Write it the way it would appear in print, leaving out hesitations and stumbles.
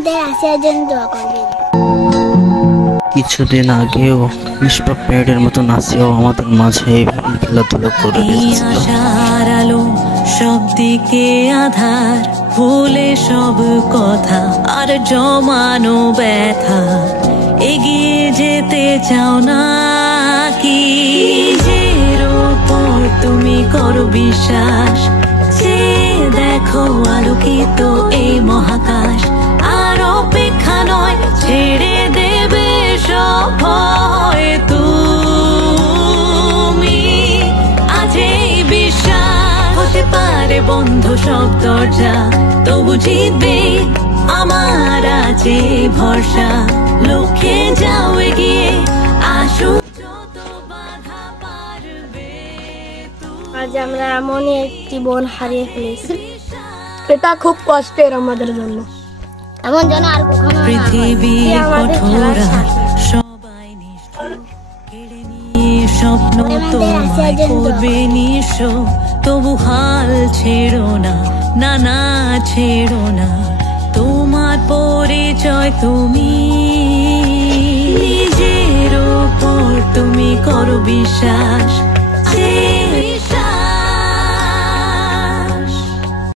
আমাদের আসিয়ার জন্য দোয়া করবেন। কিছুদিন আগেও নিষ্পাপ মেয়েদের মতো নাসিয়াও আমাদের মাঝে এইভাবে খেলাধুলা করে আশার আলো সব দিকে আধার, ভুলে সব কথা আর জমানো ব্যথা, এগিয়ে যেতে চাও না কি? নিজের ওপর তুমি করো বিশ্বাস, যে দেখো আলোকিত এই মহাকাশ। আর অপেক্ষা নয়, ছেড়ে দেবে সব ভয় তুমি। আজ এই বিশ্বাস হতে পারে বন্ধ সব দরজা, তবু জিতবে আমার আছে ভরসা। লক্ষ্যে যাও এগিয়ে, আসুক যত বাধা পারবে। আজ আমরা এমনই একটি বোন হারিয়ে ফেলেছি, এটা খুব কষ্টের আমাদের জন্য। এমন যেন আর কখনো পৃথিবী কঠোর, সবাই নিষ্ঠুর, কেড়ে নিয়ে স্বপ্ন তোমায় করবে নিঃস্ব। তবু হাল ছেড়ো না, না না ছেড়ো না, তোমার পরিচয় তুমি। নিজের ওপর তুমি করো বিশ্বাস,